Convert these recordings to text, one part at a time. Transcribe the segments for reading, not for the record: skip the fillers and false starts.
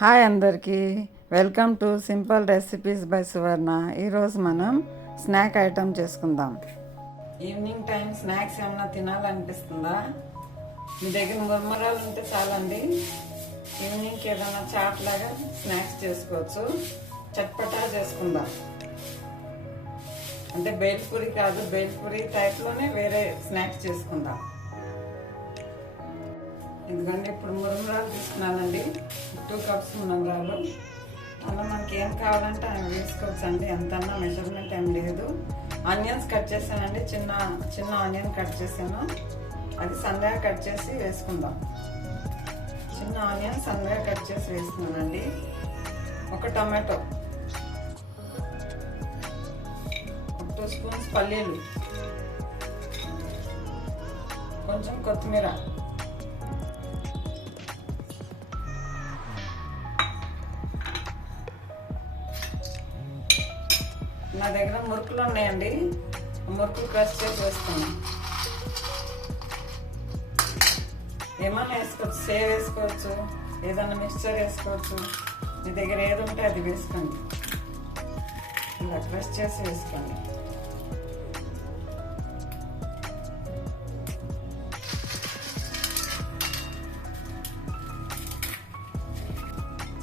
Hi అందరికీ, welcome to simple recipes by Suvarna. ఈరోజు మనం స్నాక్ ఐటమ్ చేసుకుందాం. ఈవినింగ్ టైం స్నాక్స్ ఏమన్నా తినాలనిపిస్తుందా? మీ దగ్గర మురమరాలు ఉంటే చాలండి. ఈవినింగ్కి ఏదైనా చాట్ లాగా స్నాక్స్ చేసుకోవచ్చు. చట్పటా చేసుకుందాం. అంటే బేల్పూరి కాదు, బేల్పూరి టైప్లోనే వేరే స్నాక్స్ చేసుకుందాం. ఎందుకంటే ఇప్పుడు మురమరాలు తీసుకున్నానండి, 2 కప్స్ మురమరాలు. అలా మనకి ఏం కావాలంటే అవి వేసుకోవచ్చు అండి. ఎంతన్నా మెజర్మెంట్ ఏం లేదు. ఆనియన్స్ కట్ చేశానండి, చిన్న చిన్న ఆనియన్ కట్ చేశాను. అది సన్నగా కట్ చేసి వేసుకుందాం. చిన్న ఆనియన్ సన్నగా కట్ చేసి వేసుకున్నానండి. ఒక టమాటో, 2 స్పూన్స్ పల్లీలు, కొంచెం కొత్తిమీర, నా దగ్గర మురుకులు ఉన్నాయండి, మురుకులు క్రష్ చేసి వేస్తాను. ఏమన్నా వేసుకోవచ్చు, సేవ్ వేసుకోవచ్చు, ఏదన్నా మిక్స్చర్ వేసుకోవచ్చు. మీ దగ్గర ఏది ఉంటే అది వేసుకోండి. ఇలా క్రష్ చేసి వేసుకోండి.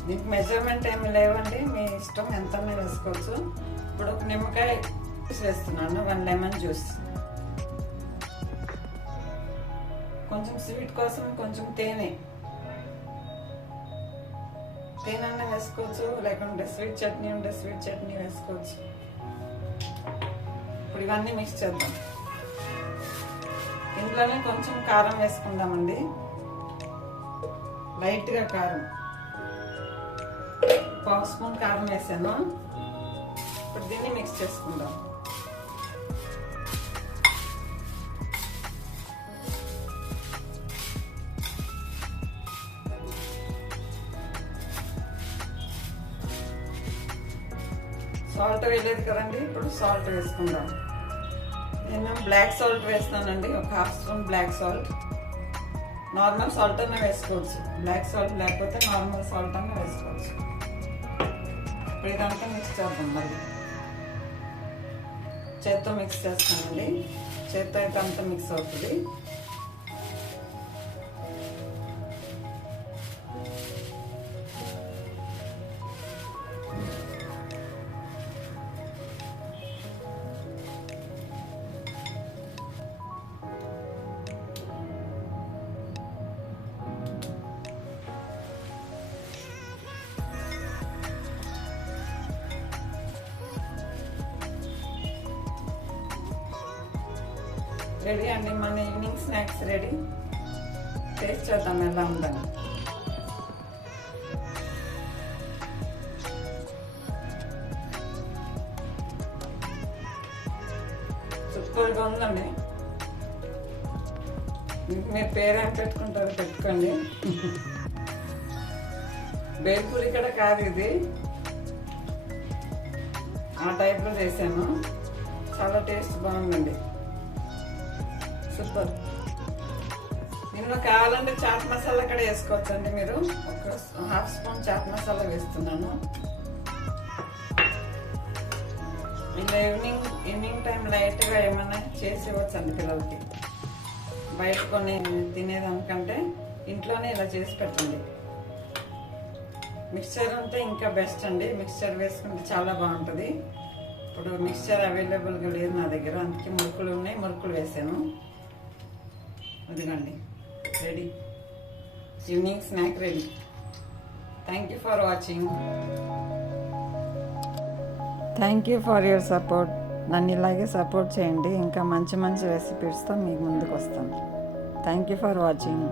దీనికి మెజర్మెంట్ ఏమి లేవండి, మీ ఇష్టం ఎంతన్నా వేసుకోవచ్చు. ఇప్పుడు ఒక నిమ్మకాయ జ్యూస్ వేస్తున్నాను, 1 లెమన్ జ్యూస్. కొంచెం స్వీట్ కోసం కొంచెం తేనె అన్న వేసుకోవచ్చు, లేకుంటే స్వీట్ చట్నీ ఉంటే స్వీట్ చట్నీ వేసుకోవచ్చు. ఇప్పుడు ఇవన్నీ మిక్స్ చేద్దాం. ఇంట్లోనే కొంచెం కారం వేసుకుందామండి, లైట్గా కారం, 1/2 స్పూన్ కారం వేసాను. ఇప్పుడు దీన్ని మిక్స్ చేసుకుందాం. సాల్ట్ వేయలేదు కదండి, ఇప్పుడు సాల్ట్ వేసుకుందాం. నేను బ్లాక్ సాల్ట్ వేస్తానండి, ఒక 1/2 spoon black salt. Normal salt అన్న వేసుకోవచ్చు, బ్లాక్ సాల్ట్ లేకపోతే నార్మల్ సాల్ట్ అన్న వేసుకోవచ్చు. ఇప్పుడు ఇదంతా మిక్స్ చేద్దాం. మళ్ళీ చేత్తో మిక్స్ చేస్తానండి, చేత్తో అయితే అంతా మిక్స్ అవుతుంది. రెడీ అండి, మన ఈవినింగ్ స్నాక్స్ రెడీ. టేస్ట్ చేద్దాం ఎలా ఉందని. సూపర్గా ఉందండి. మీరు పేరు ఏం పెట్టుకుంటారో పెట్టుకోండి. బేల్పూరి కూడా కాదు ఇది, ఆ టైప్లో చేశాను. చాలా టేస్ట్ బాగుందండి, సూపర్. దీనిలో కావాలంటే చాట్ మసాలా కూడా వేసుకోవచ్చు అండి. మీరు ఒక 1/2 స్పూన్ చాట్ మసాలా వేస్తున్నాను. ఇలా ఈవినింగ్ టైం లైట్గా ఏమైనా చేసి ఇవ్వచ్చు అండి పిల్లలకి. బయట కొన్ని తినేదానికంటే ఇంట్లోనే ఇలా చేసి పెట్టండి. మిక్స్చర్ ఉంటే ఇంకా బెస్ట్ అండి, మిక్స్చర్ వేసుకుంటే చాలా బాగుంటుంది. ఇప్పుడు మిక్స్చర్ అవైలబుల్గా లేదు నా దగ్గర, అందుకే మురుకులు ఉన్నాయి, మురుకులు వేసాను. అదిగండి, ready, evening snack ready. Thank you for watching. Thank you for your support. నన్ను ఇలాగే సపోర్ట్ చేయండి. ఇంకా మంచి మంచి రెసిపీస్తో మీకు ముందుకు వస్తాను. Thank you for watching.